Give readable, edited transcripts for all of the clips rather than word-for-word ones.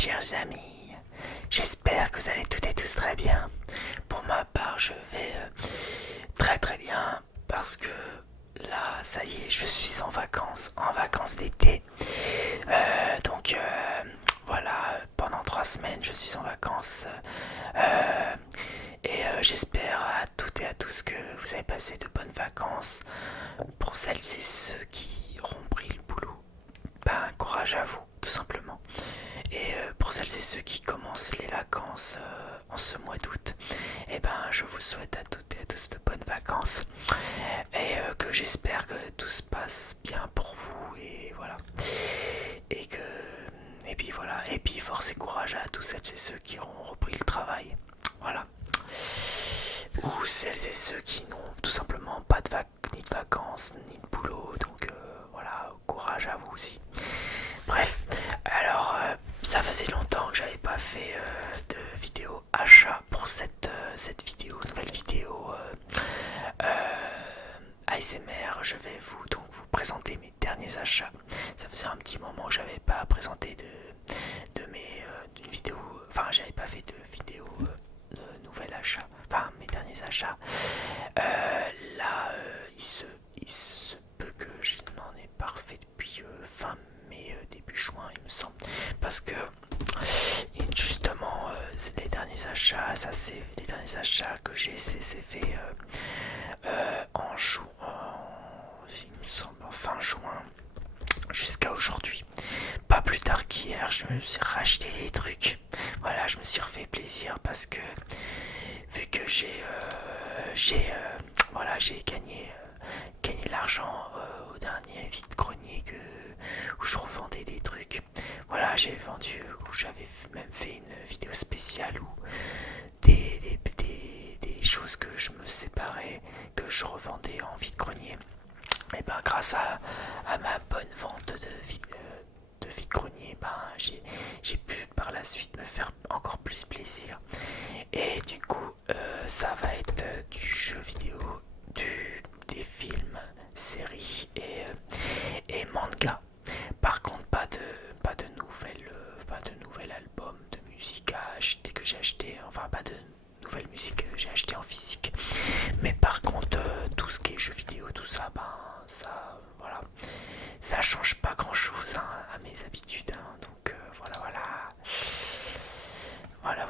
chers amis, j'espère que vous allez toutes et tous très bien. Pour ma part, je vais très très bien parce que là, ça y est, je suis en vacances d'été. Voilà, pendant 3 semaines, je suis en vacances. J'espère à toutes et à tous que vous avez passé de bonnes vacances. Pour celles et ceux qui auront pris le boulot, ben courage à vous, tout simplement. Pour celles et ceux qui commencent les vacances en ce mois d'août, je vous souhaite à toutes et à tous de bonnes vacances. Que j'espère que tout se passe bien pour vous. Et voilà. Et que. Et puis voilà. Et puis force et courage à tous celles et ceux qui auront repris le travail. Voilà. Ou celles et ceux qui n'ont tout simplement pas ni de vacances, ni de boulot. Voilà, courage à vous aussi. Bref, alors ça faisait longtemps que j'avais pas fait de vidéo achat pour cette nouvelle vidéo ASMR. Je vais vous présenter mes derniers achats. Ça faisait un petit moment que j'avais pas présenté d'une vidéo, enfin j'avais pas fait de vidéo de nouvel achat, enfin mes derniers achats. Là, il se peut que je n'en ai pas refait depuis fin mai, début juin, il me semble. Parce que justement, les derniers achats, les derniers achats que j'ai, c'est fait en juin, il me semble, en fin juin, jusqu'à aujourd'hui. Pas plus tard qu'hier, je me suis racheté des trucs. Voilà, je me suis refait plaisir parce que vu que j'ai gagné de l'argent au dernier vide-grenier où je revendais des trucs. Voilà, j'ai vendu, où j'avais même fait une vidéo spéciale où des choses que je me séparais, que je revendais en vide-grenier. Et grâce à ma bonne vente de vide-grenier, j'ai pu par la suite me faire encore plus plaisir. Et du coup, ça va être du jeu vidéo, des films, séries et manga. Par contre, pas de nouvel album de musique à acheter que j'ai acheté, enfin pas de nouvelle musique que j'ai acheté en physique. Mais par contre, tout ce qui est jeux vidéo, tout ça, voilà, ça change pas grand chose à mes habitudes. Voilà.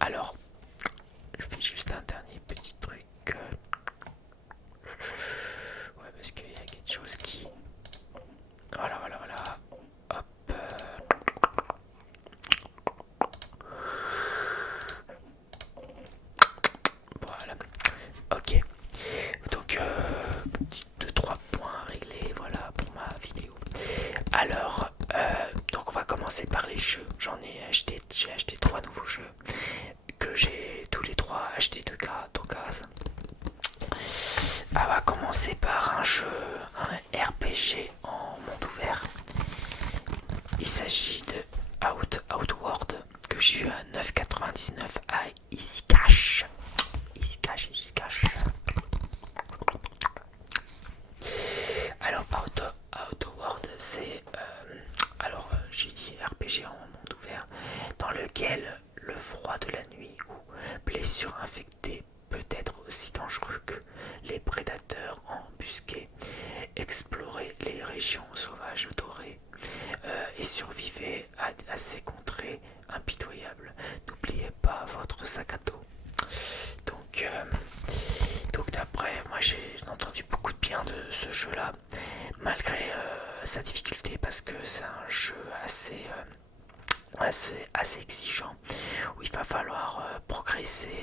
Alors, je fais juste un dernier petit truc. Ouais, parce qu'il y a quelque chose qui. Voilà. Hop. Voilà. Ok. Donc, deux, trois points à régler, voilà, pour ma vidéo. Alors, donc on va commencer par les jeux. J'ai acheté 3 nouveaux jeux que j'ai tous les 3 achetés d'occasion. On va commencer par un RPG en monde ouvert. Il s'agit de Outward que j'ai eu à 9,99 à Easy Cash. Alors Outward, c'est j'ai dit RPG en monde ouvert dans lequel le froid de la nuit ou blessure infectée peut être aussi dangereux que les prédateurs embusqués. Explorez les régions sauvages dorées et survivez à ces contrées impitoyables. N'oubliez pas votre sac à dos. Donc, d'après moi, j'ai entendu beaucoup de bien de ce jeu-là, malgré sa difficulté, parce que c'est un jeu assez exigeant, où il va falloir progresser,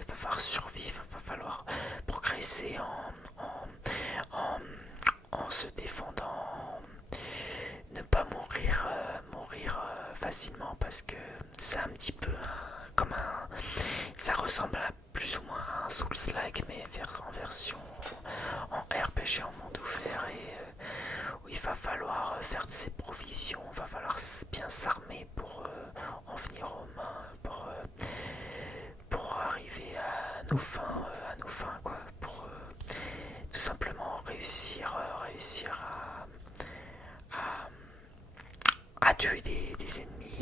il va falloir survivre, il va falloir progresser en, en se défendant, ne pas mourir facilement, parce que c'est un petit peu comme ça ressemble à plus ou moins à un Souls-like, mais en version en RPG en monde ouvert, où il va falloir faire de ses provisions, il va falloir bien s'armer pour en venir aux mains, pour arriver à nos fins, quoi, pour tout simplement réussir à tuer des ennemis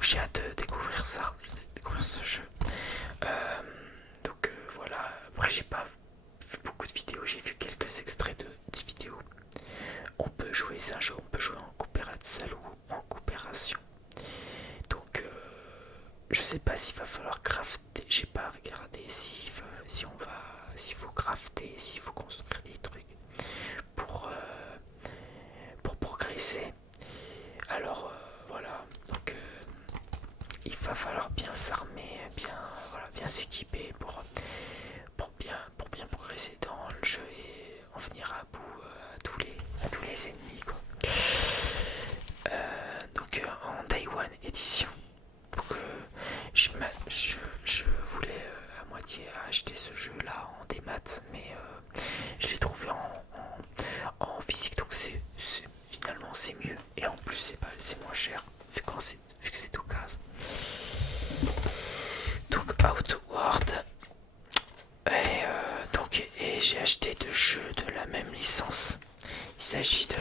donc j'ai hâte de découvrir ça, de découvrir ce jeu. Voilà, après j'ai pas vu beaucoup de vidéos, j'ai vu quelques extraits de vidéos. On peut jouer, c'est un jeu, on peut jouer en coopération ou en coopération. Donc je sais pas s'il va falloir crafter, j'ai pas regardé s'il faut crafter, s'il faut construire des trucs pour progresser. Alors voilà, donc il va falloir bien s'armer, bien s'équiper pour bien progresser dans le jeu et en venir à bout à tous les ennemis quoi. En Day One édition. Donc je voulais à moitié acheter ce jeu là en démat, mais je l'ai trouvé en physique, donc finalement c'est mieux et en plus c'est moins cher vu que c'est d'occasion. Donc Outward et j'ai acheté deux jeux de la même licence. Il s'agit de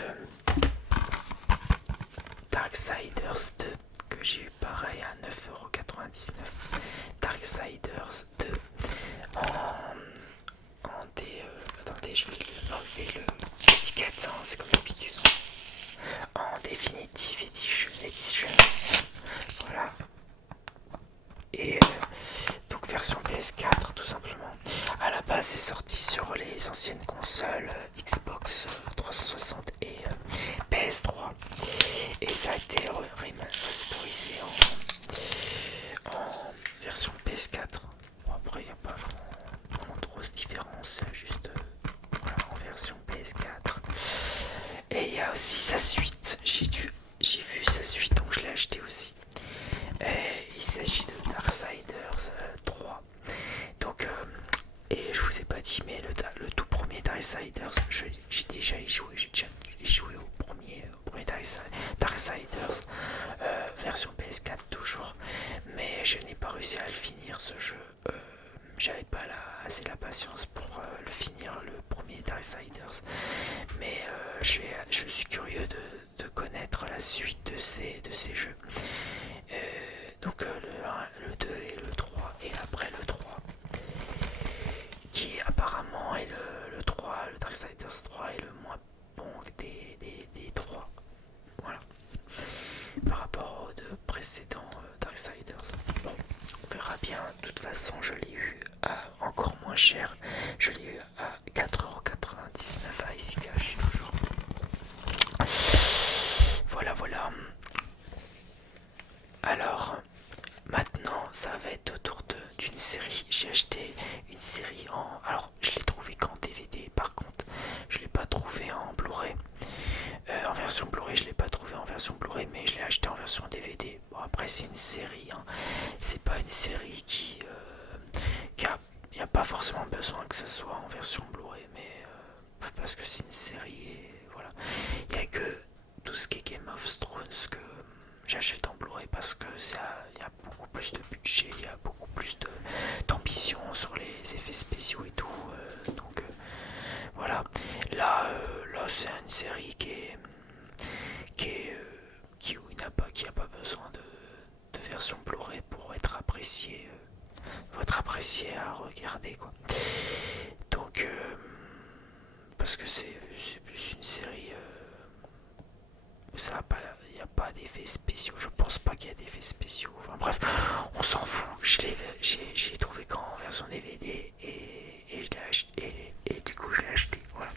Darksiders 2 que j'ai eu pareil à 9,99€. Darksiders 2 en des... attendez, je vais enlever l'étiquette, hein, c'est comme d'habitude. En Definitive Edition. Voilà. Et donc version PS4 tout simplement. À la base c'est sorti sur les anciennes consoles Xbox 360 et PS3 et ça a été remasterisé en version PS4. Bon, après il n'y a pas vraiment de grosse différence, juste voilà, en version PS4. Et il y a aussi sa suite, j'ai vu sa suite donc je l'ai acheté aussi. Il s'agit de Darksiders 3. Donc, et je vous ai pas dit, mais le tout premier Darksiders, j'ai déjà joué au premier Darksiders, version PS4 toujours, mais je n'ai pas réussi à le finir ce jeu. J'avais pas assez la patience pour le finir, le premier Darksiders, mais je suis curieux de connaître la suite de ces jeux. Donc le 2 et le 3 et après le 3 qui apparemment est le 3, le Darksiders 3 est le moins bon des 3, voilà, par rapport aux deux précédents Darksiders. Bon, on verra bien, de toute façon je l'ai eu à encore moins cher, je l'ai eu à 4,99€ à Icycash toujours. Voilà. Alors maintenant ça va être autour d'une série. J'ai acheté une série alors je l'ai trouvé qu'en DVD, par contre je l'ai pas trouvé en Blu-ray. En version Blu-ray je l'ai pas trouvé en version Blu-ray, mais je l'ai acheté en version DVD. Bon après c'est une série, hein. C'est pas une série qui y a pas forcément besoin que ça soit en version Blu-ray, mais parce que c'est une série et voilà. Il y a que tout ce qui est Game of Thrones que j'achète en Blu-ray parce que il y a beaucoup plus de budget, il y a beaucoup plus d'ambition sur les effets spéciaux et tout. Donc voilà. Là c'est une série qui a pas besoin de version Blu-ray pour être appréciée à regarder quoi. Donc parce que c'est plus une série où il n'y a pas d'effets spéciaux. Je pense pas qu'il y a d'effets spéciaux. Enfin bref, on s'en fout. Je l'ai trouvé qu'en version DVD et je l'ai acheté et du coup je l'ai acheté. Voilà.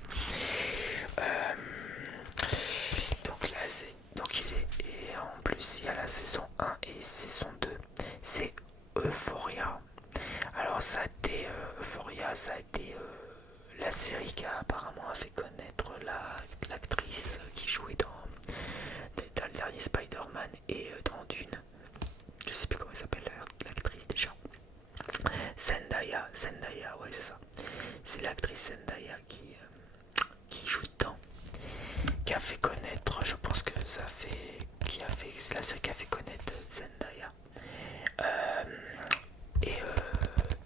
Et en plus il y a la saison 1 et saison 2. C'est Euphoria. Alors Euphoria, ça a été la série qui a apparemment fait connaître l'actrice qui jouait dans le dernier Spider-Man et dans Dune. Je sais plus comment elle s'appelle l'actrice déjà. Zendaya, ouais c'est ça. C'est l'actrice Zendaya qui joue dedans, qui a fait connaître, je pense que c'est la série qui a fait connaître Zendaya.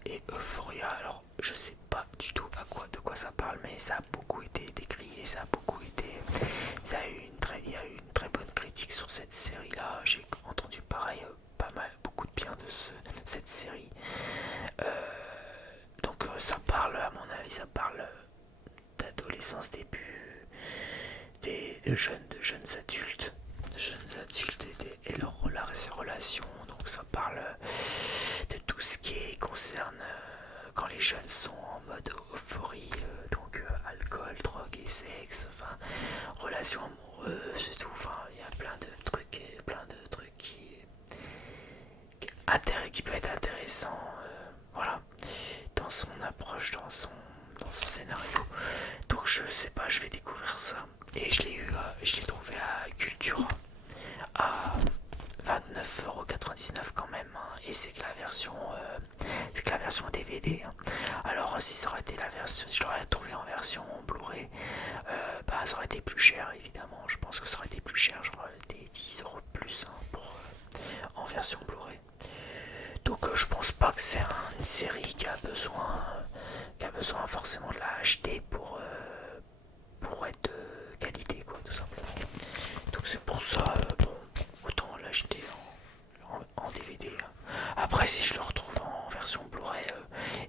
Et Euphoria, alors je sais pas du tout de quoi ça parle, mais ça a beaucoup été décrié, il y a eu une très bonne critique sur cette série là. J'ai entendu pareil cette série. Donc ça parle, à mon avis, ça parle d'adolescence, début, de jeunes adultes, et leurs relations. Donc ça parle de tout ce qui concerne quand les jeunes sont en mode euphorie, donc alcool, drogue et sexe, enfin relations amoureuses et tout. Enfin, il y a plein de trucs qui peut être intéressant, voilà, dans son approche, dans son scénario. Donc je sais pas, je vais découvrir ça. Et je l'ai trouvé à Cultura à 29,99€ quand même, hein. Et c'est que la version DVD, hein. Alors si ça aurait été la version, si je l'aurais trouvé en version Blu-ray, bah ça aurait été plus cher évidemment. Je pense que ça aurait été plus cher, j'aurais été 10€ de plus, hein, en version Blu-ray. Donc je pense pas que c'est une série qui a besoin forcément de la acheter pour être de qualité, quoi, tout simplement. Donc c'est pour ça, bon, autant l'acheter en DVD, hein. Après, si je le retrouve en version Blu-ray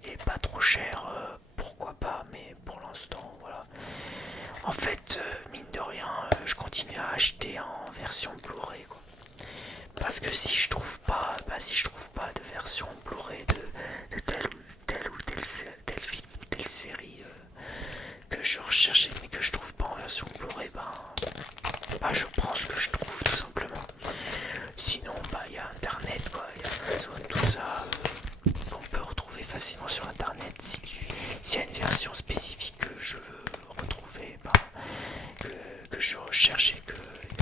et pas trop cher, pourquoi pas, mais pour l'instant, voilà. En fait, mine de rien, je continue à acheter en version Blu-ray, quoi. Parce que si je trouve pas, de version Blu-ray de tel film ou telle série que je recherchais mais que je trouve pas en version Blu-ray, je prends ce que je trouve tout simplement. Sinon, il y a internet, quoi, il y a Amazon, tout ça, qu'on peut retrouver facilement sur internet. S'il y a une version spécifique que je veux retrouver, que je recherche et que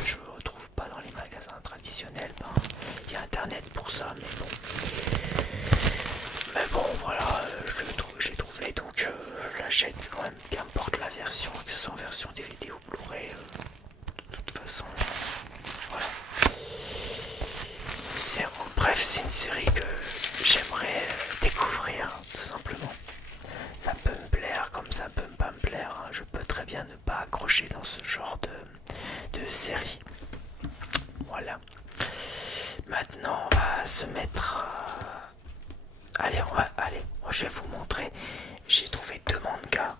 je ne retrouve pas dans les magasins traditionnels, il y a internet pour ça, mais bon, voilà, je l'ai trouvé, donc je l'achète quand même, qu'importe la version, que ce soit en version DVD ou Blu-ray, de toute façon, voilà. Bref, c'est une série que j'aimerais découvrir, tout simplement. Ça peut me plaire comme ça peut pas me plaire, hein. Je peux très bien ne pas accrocher dans ce genre de série. Voilà. Maintenant, on va se mettre à... Allez, moi je vais vous montrer. J'ai trouvé 2 mangas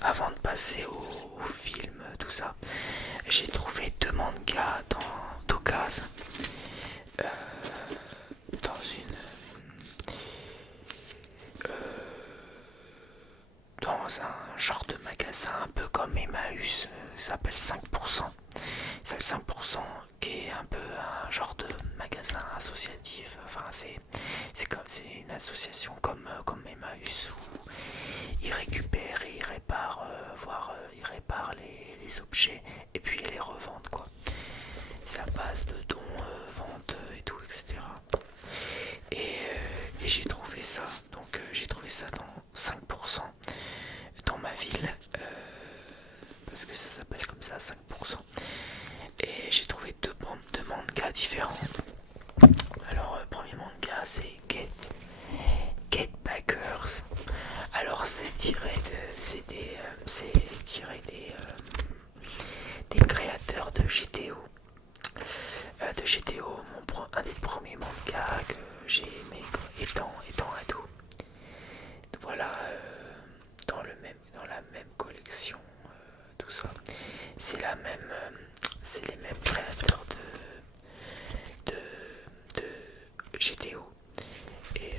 avant de passer au film, tout ça. J'ai trouvé 2 mangas d'occasion. Dans dans un genre de magasin un peu comme Emmaüs, ça s'appelle 5%. Ça s'appelle 5%, qui est un peu un genre de magasin associatif. Enfin, c'est une association comme Emmaüs où ils récupèrent et ils réparent, ils réparent les objets et puis ils les revendent, quoi. C'est à base de dons, ventes et tout, etc. Et j'ai trouvé ça, donc j'ai trouvé ça dans 5% dans ma ville, parce que ça s'appelle comme ça, 5%. Et j'ai trouvé 2 bandes de mangas différents. Alors, le premier manga, c'est Get Backers. Alors, c'est tiré des créateurs de GTO. Un des premiers mangas que j'ai aimé étant ado. Voilà, dans la même collection, tout ça. C'est les mêmes créateurs de GTO. Et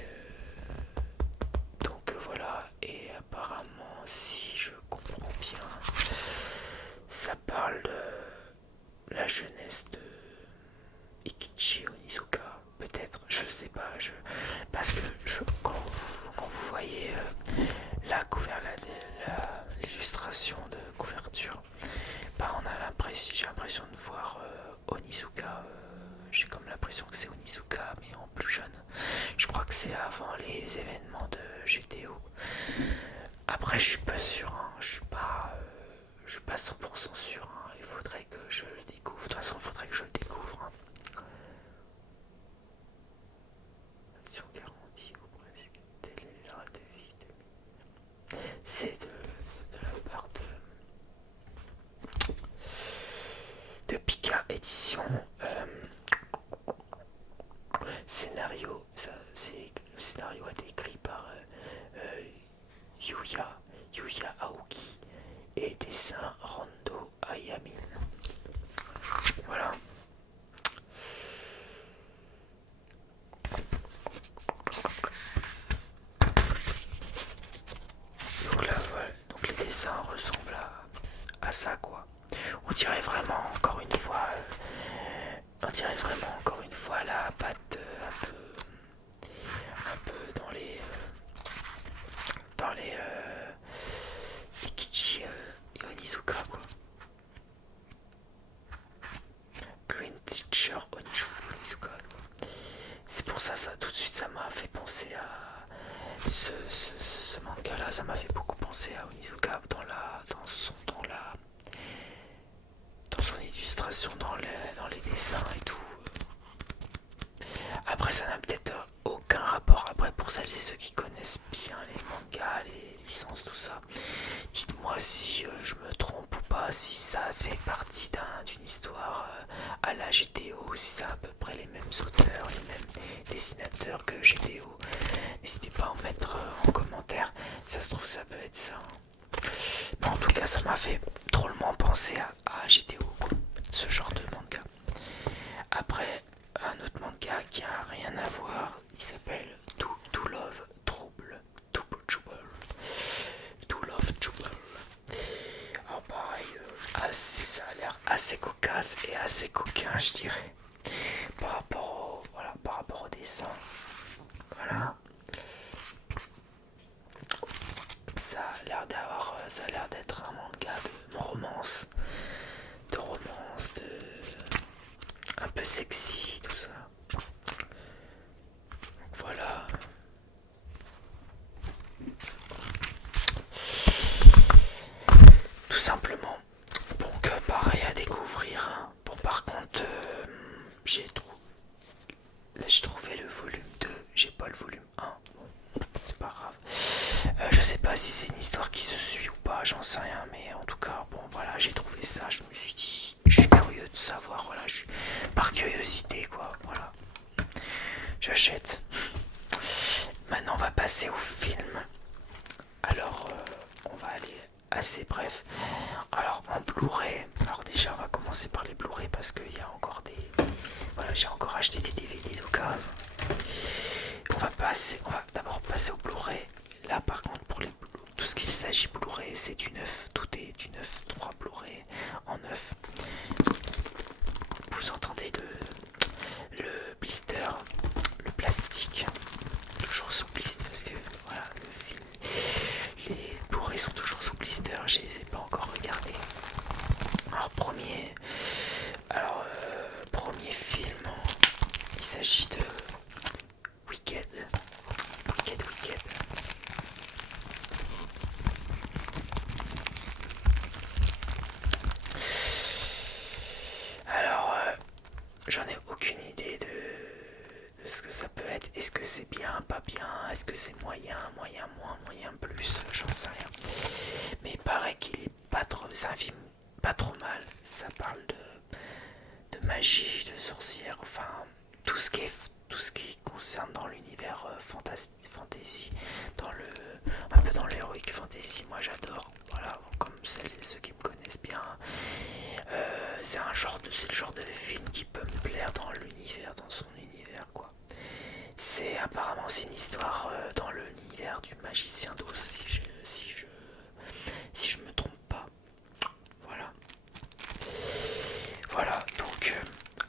donc voilà, et apparemment, si je comprends bien, ça parle de la jeunesse de Ikichi Onizuka, peut-être, je sais pas, parce que quand vous voyez l'illustration de couverture, j'ai l'impression de voir Onizuka, j'ai comme l'impression que c'est Onizuka, mais en plus jeune. Je crois que c'est avant les événements de GTO. Après, je suis pas sûr, hein, je suis pas 100% sûr, hein. Il faudrait que je le découvre. De toute façon, il faudrait que je le découvre, hein. Sur garantie ou presque. Telle est la devise de... C'est de la part de Pika Édition. Scénario le scénario a été écrit par Yuya Aoki et dessin Rando Ayamin. Voilà. Donc là, voilà. Donc les dessins ressemblent à ça, quoi. On dirait vraiment encore une fois la patte un peu dans les Ikichi et Onizuka, quoi. Green Teacher Onizuka, quoi. C'est pour ça, tout de suite ça m'a fait penser à ce manga là, ça m'a fait beaucoup penser à Onizuka dans son illustration, dans les dessins et tout. Après, ça n'a peut-être aucun rapport. Après, pour celles et ceux qui connaissent bien les mangas, les licences, tout ça, dites-moi si je me trompe ou pas, si ça fait partie d'une histoire à la GTO, si c'est à peu près les mêmes auteurs, les mêmes dessinateurs que GTO. N'hésitez pas à en mettre en commentaire. Ça se trouve, ça peut être ça. Mais en tout cas, ça m'a fait drôlement penser à GTO, quoi, ce genre de manga. Après, un autre manga qui a rien à voir, il s'appelle Do Love Trouble. Do Love Trouble. Alors pareil, ça a l'air assez cocasse et assez coquin, je dirais, par rapport au dessin. Voilà. Ça a l'air d'être un manga de romance, un peu sexy, tout ça. Donc voilà. Tout simplement. Donc pareil à découvrir. Hein. Bon, par contre, j'ai trouvé le volume 2, j'ai pas le volume 1. Bon, c'est pas grave. Je sais pas si c'est une histoire qui se suit ou pas, j'en sais rien, mais en tout cas, bon voilà, j'ai trouvé ça, je me suis dit, je suis curieux de savoir, voilà, par curiosité, quoi, voilà. J'achète. Maintenant, on va passer au film. Alors, on va aller assez bref. Alors, en Blu-ray, alors déjà, on va commencer par les Blu-ray parce qu'il y a encore voilà, j'ai encore acheté des DVD d'occasion. On va d'abord passer au Blu-ray. Là, par contre, pour tout ce qui s'agit Blu-ray, c'est du neuf. Tout est du neuf. 3 Blu-ray en neuf. Vous entendez le blister, le plastique, toujours sous blister parce que voilà, les Blu-ray sont toujours sous blister. Je les ai pas encore regardés. Alors premier film, il s'agit de Wicked. Alors, j'en ai aucune idée de ce que ça peut être. Est-ce que c'est bien, pas bien? Est-ce que c'est moyen, moins, moyen plus? J'en sais rien. Mais il paraît qu'il est pas trop. C'est un film pas trop mal. Ça parle de magie, de sorcière, enfin tout ce qui concerne dans l'univers fantasy, un peu dans l'heroic fantasy. Moi j'adore. Voilà, comme celles et ceux qui me connaissent bien. C'est le genre de film qui peut me plaire dans son univers, quoi. Apparemment c'est une histoire dans l'univers du magicien d'Oz, si je me trompe pas. Voilà, donc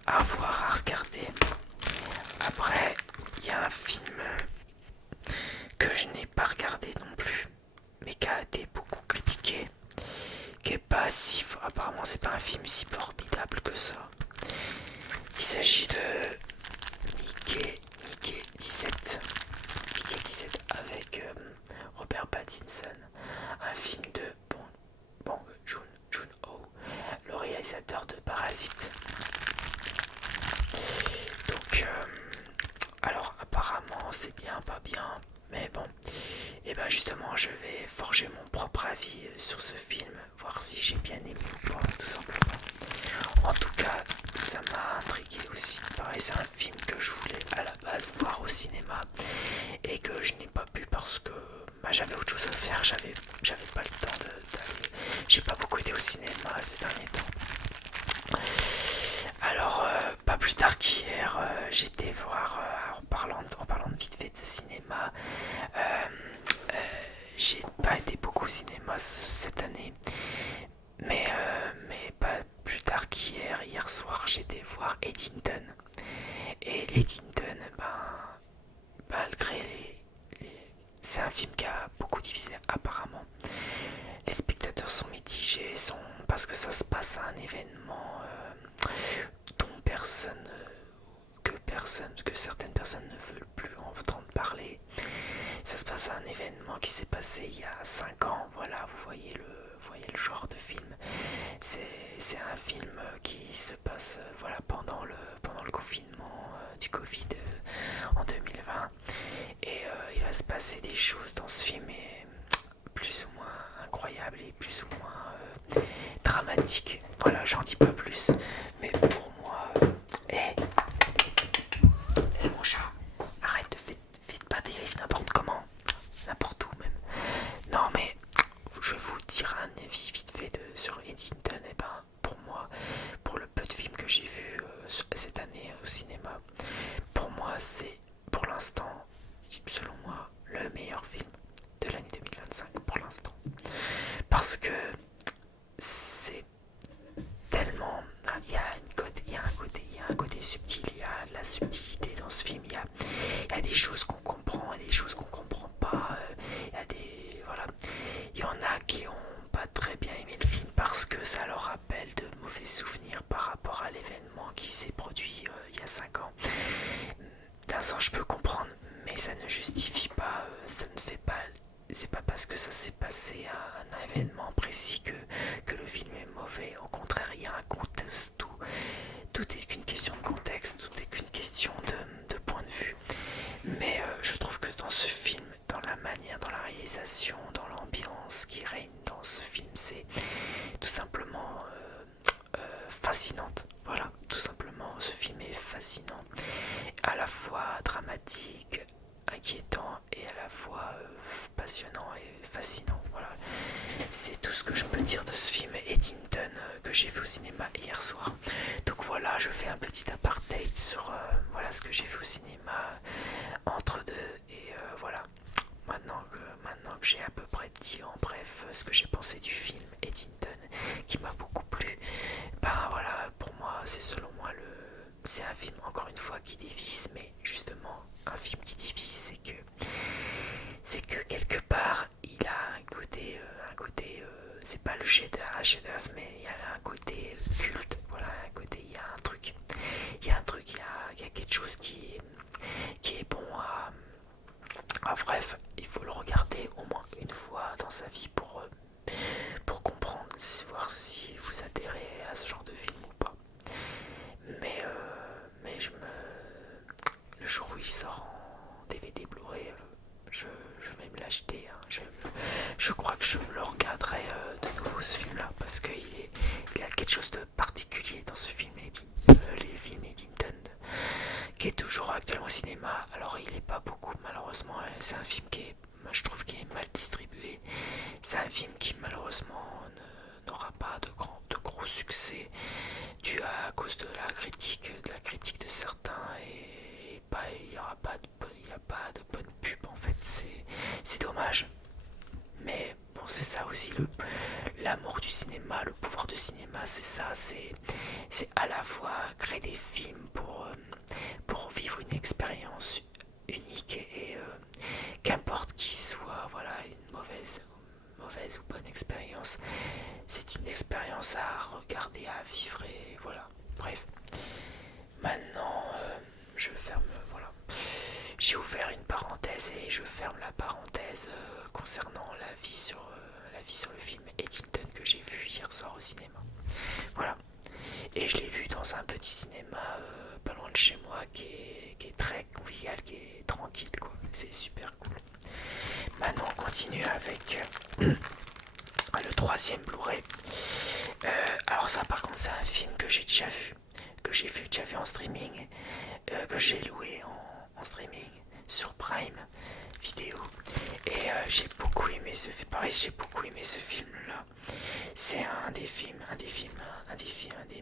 à voir, à regarder. Après, il y a un film que je n'ai pas regardé non plus, mais qui a été beaucoup critiqué, qui est pas si... Apparemment, c'est pas un film si formidable que ça. Il s'agit de Mickey 17. Mickey 17 avec Robert Pattinson. Un film de Bong Joon-ho, le réalisateur de Parasite. Donc, alors apparemment c'est bien, pas bien, mais bon. Et ben justement, je vais forger mon propre avis sur ce film, voir si j'ai bien aimé ou pas, tout simplement. En tout cas, ça m'a intrigué aussi. Pareil, c'est un film que je voulais à la base voir au cinéma et que je n'ai pas pu parce que j'avais autre chose à faire, j'avais pas le temps d'aller. J'ai pas beaucoup été au cinéma ces derniers temps. Alors, pas plus tard qu'hier, j'étais voir, en parlant de vite fait de cinéma, euh, euh, j'ai pas été beaucoup au cinéma cette année, mais pas plus tard qu'hier, hier soir, j'étais voir Eddington. Et Eddington, malgré c'est un film qui a beaucoup divisé apparemment. Les spectateurs sont mitigés, parce que ça se passe à un événement dont que certaines personnes ne veulent plus entendre parler. Ça se passe à un événement qui s'est passé il y a 5 ans. Voilà, vous voyez le genre de film. C'est un film qui se passe voilà, pendant le confinement du Covid en 2020. Et il va se passer des choses dans ce film plus ou moins incroyables et plus ou moins dramatiques. Voilà, j'en dis pas plus. Mais pour moi, mon chat, arrête de faites pas des griffes n'importe comment, n'importe où même. Non mais je vais vous dire un avis vite fait sur Eddington. Et ben pour moi, pour le peu de films que j'ai vu cette année au cinéma, pour moi c'est pour l'instant, selon moi, le meilleur film de l'année 2025 pour l'instant. Parce que c'est tellement. Il y a un côté subtil, il y a de la subtilité dans ce film, il y a des choses qu'on comprend et des choses qu'on comprend pas. Il y a des. Voilà. Il y en a qui ont pas très bien aimé le film parce que ça leur rappelle de mauvais souvenirs par rapport à l'événement qui s'est produit il y a 5 ans. D'un sens, je peux comprendre, mais ça ne justifie pas, ça ne fait pas. C'est pas parce que ça s'est passé à un événement précis que le film est mauvais. Au contraire, il y a un contexte, tout est qu'une question de contexte, tout est qu'une question de point de vue. Mais je trouve que dans ce film, dans la manière, dans la réalisation, dans l'ambiance qui règne dans ce film, c'est tout simplement fascinante. Voilà, tout simplement, ce film est fascinant, à la fois dramatique, inquiétant et à la fois passionnant et fascinant. Voilà, c'est tout ce que je peux dire de ce film Eddington que j'ai vu au cinéma hier soir. Donc voilà, je fais un petit apartheid sur voilà ce que j'ai vu au cinéma entre deux et voilà. Maintenant que j'ai à peu près dit en bref ce que j'ai pensé du film Eddington, qui m'a beaucoup plu, ben voilà, pour moi, c'est un film encore une fois qui divise, mais justement un film qui divise, c'est que quelque part il a un côté, c'est pas un chef-d'œuvre, mais il y a un côté culte, voilà, un côté, il y a un truc, il y a quelque chose qui est bon à. Bref, il faut le regarder au moins une fois dans sa vie pour comprendre, voir si vous adhérez à ce genre de film ou pas. Mais le jour où il sort en DVD Blu-ray, je vais me l'acheter. Hein. Je crois que je me le regarderai de nouveau ce film-là parce qu'il y a quelque chose de particulier dans ce film, les films Eddington, qui est toujours actuellement au cinéma. Alors il n'est pas beaucoup malheureusement. C'est un film je trouve qui est mal distribué. C'est un film qui malheureusement n'aura pas de gros succès dû à cause de la critique de certains et il n'y a pas de bonne pub en fait. C'est dommage. Mais bon, c'est ça aussi l'amour du cinéma, le pouvoir du cinéma, c'est ça, c'est à la fois créer des films pour vivre une expérience unique et qu'importe qu'il soit, voilà, une mauvaise ou bonne expérience, c'est une expérience à regarder, à vivre et voilà. Bref, maintenant je ferme, voilà. J'ai ouvert une parenthèse et je ferme la parenthèse concernant l'avis sur le film Eddington que j'ai vu hier soir au cinéma. Voilà. Et je l'ai vu dans un petit cinéma pas loin de chez moi qui est très convivial, qui est tranquille quoi. C'est super cool. Maintenant on continue avec le troisième Blu-ray. Alors ça par contre c'est un film que j'ai déjà vu, que j'ai déjà vu en streaming, que j'ai loué en streaming sur Prime Vidéo. Et j'ai beaucoup aimé ce film. Pareil, j'ai beaucoup aimé ce film-là. C'est un des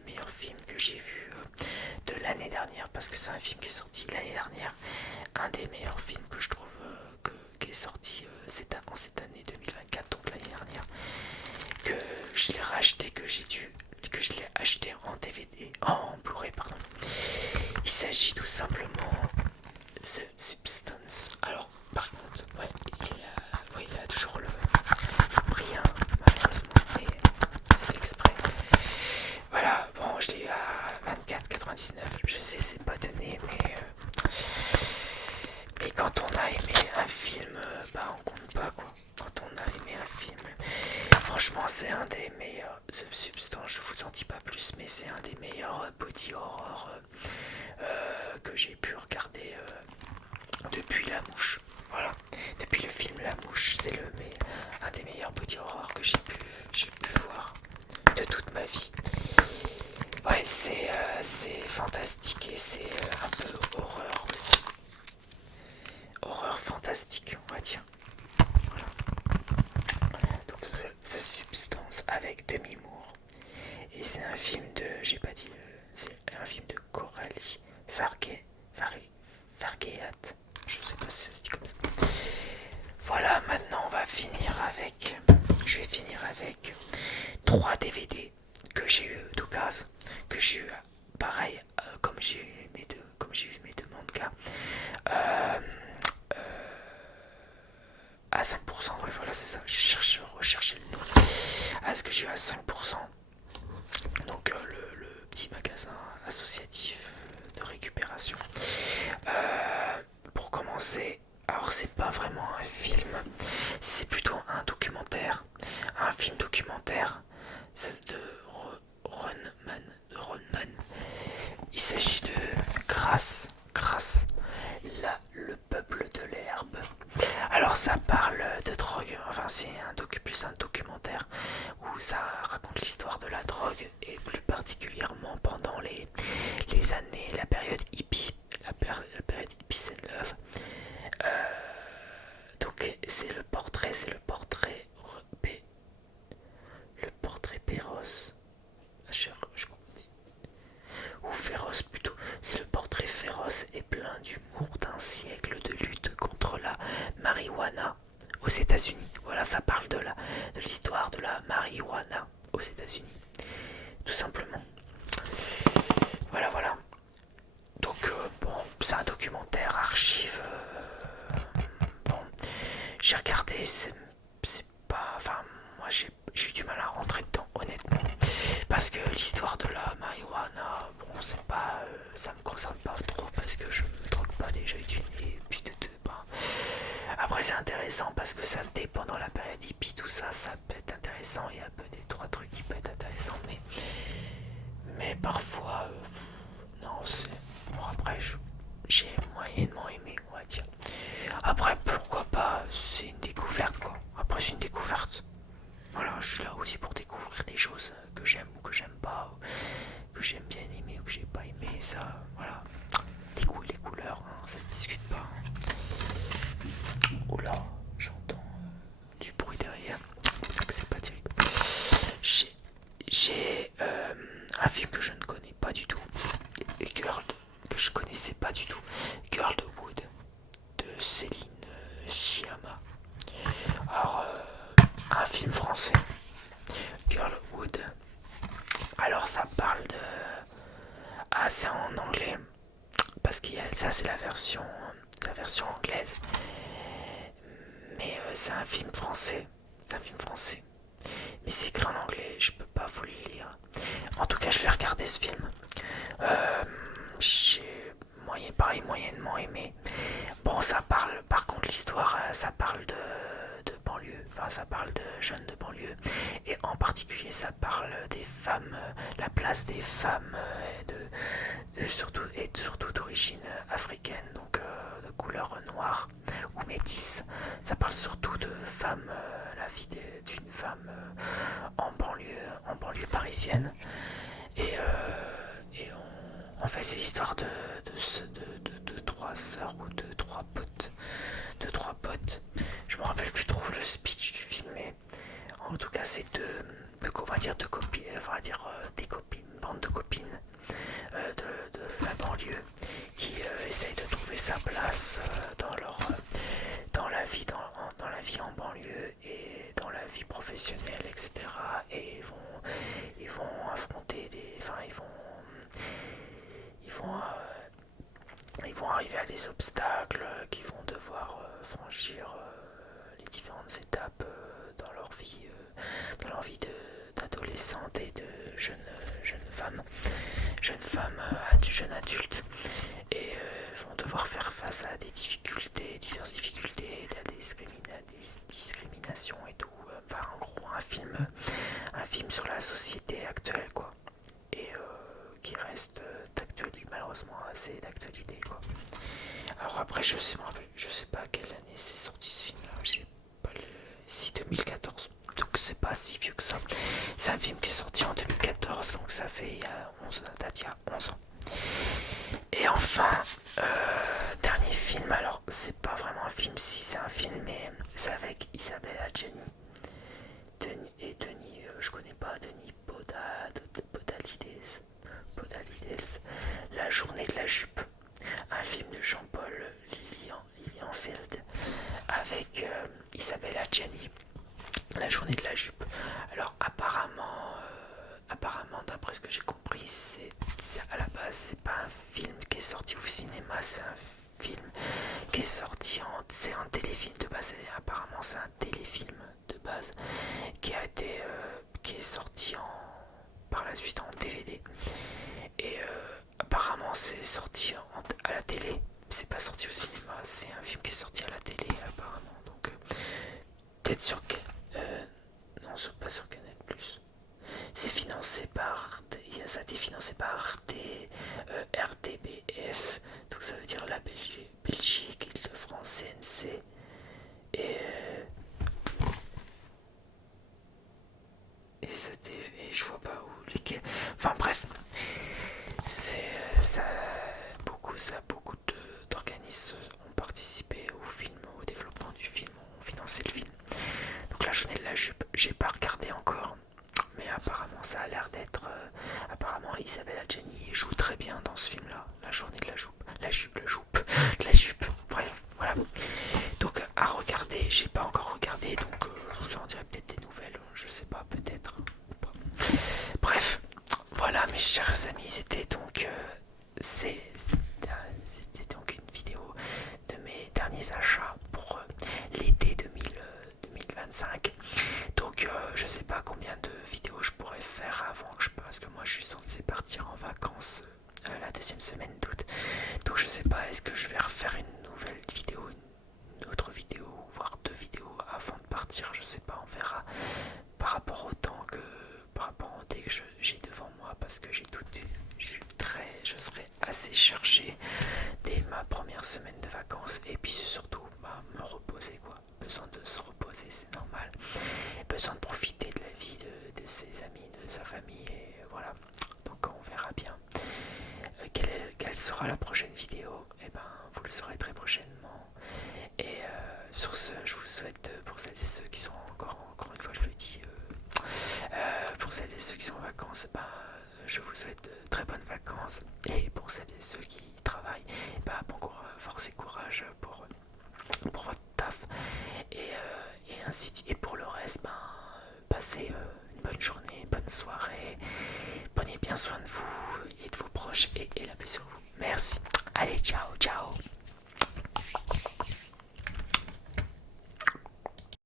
meilleurs films que j'ai vu de l'année dernière, parce que c'est un film qui est sorti l'année dernière. Un des meilleurs films que je trouve qui est sorti en cette année 2024, donc l'année dernière, que je l'ai racheté, que je l'ai acheté en DVD, en Blu-ray pardon. Il s'agit tout simplement The Substance. Alors par contre, ouais, il a toujours le prix, hein, malheureusement, mais c'est fait exprès. Voilà, bon, je l'ai eu à 24,99. Je sais, c'est pas donné, mais quand on a aimé un film, bah on compte pas quoi. Quand on a aimé un film, franchement, c'est un des meilleurs. The Substance, je vous en dis pas plus, mais c'est un des meilleurs body horror que j'ai pu regarder depuis La Mouche. Voilà, depuis le film La Mouche, c'est un des meilleurs body horror que j'ai pu voir de toute ma vie. Ouais, c'est fantastique et c'est un peu horreur aussi. Horreur fantastique, on va dire. Voilà. Donc, The Substance avec Demi Moore. Et c'est un film de, j'ai pas dit, c'est un film de Coralie Fargeat. Je sais pas si ça se dit comme ça. Voilà, maintenant je vais finir avec 3 DVD que j'ai eu d'occasion, que j'ai eu pareil comme j'ai eu mes deux mangas à 5%. Ouais, voilà, c'est ça. Je recherchais le nom. À ce que j'ai eu à 5%. Donc le petit magasin associatif de récupération. Pour commencer, alors c'est pas vraiment un film, c'est plutôt un documentaire, un film documentaire. C'est de Ronman. Il s'agit de Grâce, le peuple de l'herbe. Alors ça parle de drogue, enfin c'est plus un documentaire où ça raconte l'histoire de la drogue et plus particulièrement pendant les années, la période hippie, la période hippie c'est love. Donc c'est le portrait Péroce, ou féroce plutôt. C'est le portrait féroce et plein d'humour d'un siècle de lutte contre la marijuana aux États-Unis. Voilà, ça parle de l'histoire de la marijuana aux États-Unis, tout simplement. Voilà. Donc bon, c'est un documentaire archive. Bon, j'ai regardé, c'est pas, enfin moi j'ai eu du mal à rentrer dedans honnêtement, parce que l'histoire de la marijuana, bon c'est pas, ça me concerne pas trop parce que je me drogue pas déjà d'une et puis de deux, bah. Après c'est intéressant parce que ça pendant la période hippie tout ça, ça peut être intéressant, il y a peu des 3 trucs qui peuvent être intéressants, mais parfois non c'est bon. Après j'ai moyennement aimé, on va dire. Après pourquoi pas, c'est une découverte quoi. Après c'est une découverte. Voilà, je suis là aussi pour découvrir des choses que j'aime ou que j'aime pas, ou que j'aime bien aimer ou que j'ai pas aimé. Ça, voilà. Les goûts et les couleurs, hein, ça se discute pas. Oh là, j'entends du bruit derrière, donc c'est pas terrible. J'ai un film que je ne connais pas du tout, que je connaissais pas du tout, Girlwood de Céline Sciamma. Alors, un film français, Girlwood. Alors ça parle de... Ah, c'est en anglais, parce que ça c'est la version anglaise. Mais c'est un film français. Mais c'est écrit en anglais, je peux pas vous le lire. En tout cas, je l'ai regardé ce film. J'ai moyennement aimé. Bon, ça parle, par contre, l'histoire, ça parle de banlieue. Enfin, ça parle de jeunes de banlieue. Et en particulier, ça parle des femmes, la place des femmes, surtout d'origine africaine, donc de couleur noire ou métisse. Ça parle surtout de femmes, vie d'une femme en banlieue parisienne. En fait, c'est l'histoire de trois sœurs ou de trois potes. Je me rappelle plus trop le speech du film, mais en tout cas, c'est on va dire des copines, une bande de copines de la banlieue qui essayent de trouver sa place dans la vie en banlieue et dans la vie professionnelle, etc. Et ils vont affronter ils vont arriver à des obstacles qu'ils vont devoir franchir les différentes étapes dans leur vie d'adolescente et de jeune femme, jeune adulte, et vont devoir faire face à diverses difficultés, de la discrimination et tout. Enfin, en gros, un film sur la société actuelle, quoi, et qui reste d'actualité, malheureusement assez d'actualité, quoi. Alors après, je sais pas quelle année c'est sorti ce film-là. J'ai pas le. Si 2014. Donc c'est pas si vieux que ça. C'est un film qui est sorti en 2014, donc ça fait il y a 11 ans. Et enfin, dernier film. Alors c'est pas vraiment un film, si c'est un film, mais c'est avec Isabelle Adjani. Denis, je connais pas, Denis Podalides. La journée de la jupe. Un film de Jean-Paul Lilienfeld avec Isabelle Adjani. La journée de la jupe. Alors apparemment, d'après ce que j'ai compris, à la base c'est pas un film qui est sorti au cinéma, c'est un film qui est sorti c'est un téléfilm de base. Et apparemment c'est un téléfilm de base qui est sorti par la suite en DVD. Et apparemment c'est sorti à la télé. C'est pas sorti au cinéma, c'est un film qui est sorti à la télé apparemment. Donc peut-être sur non, pas sur Canal+. C'est financé par ça a été financé par Arte, RTBF, donc ça veut dire la Belgique, Île-de-France, CNC, et je vois pas où lesquels. Enfin bref, beaucoup d'organismes ont participé au film, au développement du film, ont financé le film. Donc la journée de la jupe, j'ai pas regardé encore, mais apparemment ça a l'air d'être. Apparemment Isabelle Adjani joue très bien dans ce film-là, la journée de la jupe, la jupe. Bref, voilà. Donc à regarder, j'ai pas encore regardé, donc je vous en dirai peut-être des nouvelles, je sais pas, peut-être ou pas. Bref, voilà mes chers amis, c'était donc une vidéo de mes derniers achats pour l'été 2025. Donc je sais pas combien de vidéos je pourrais faire avant parce que moi je suis censé partir en vacances la deuxième semaine d'août. Donc je sais pas, est-ce que je vais refaire une nouvelle vidéo, une autre vidéo, voire 2 vidéos avant de partir, je sais pas, on verra par rapport au temps que j'ai devant moi, parce que je serai assez chargé dès ma première semaine de vacances, et puis c'est surtout me reposer, quoi. Besoin de se reposer, c'est normal. Besoin de profiter de la vie de ses amis, de sa famille, et voilà. Donc on verra bien quelle sera la prochaine vidéo. Et ben vous le saurez très prochainement. Et sur ce, je vous souhaite, pour celles et ceux qui sont encore une fois je le dis, pour celles et ceux qui sont en vacances, je vous souhaite de très bonnes vacances. Et pour celles et ceux qui travaillent, bon courage, force et courage pour votre taf. Et pour le reste, passez une bonne journée, bonne soirée. Prenez bien soin de vous et de vos proches, et la paix sur vous. Merci. Allez, ciao, ciao.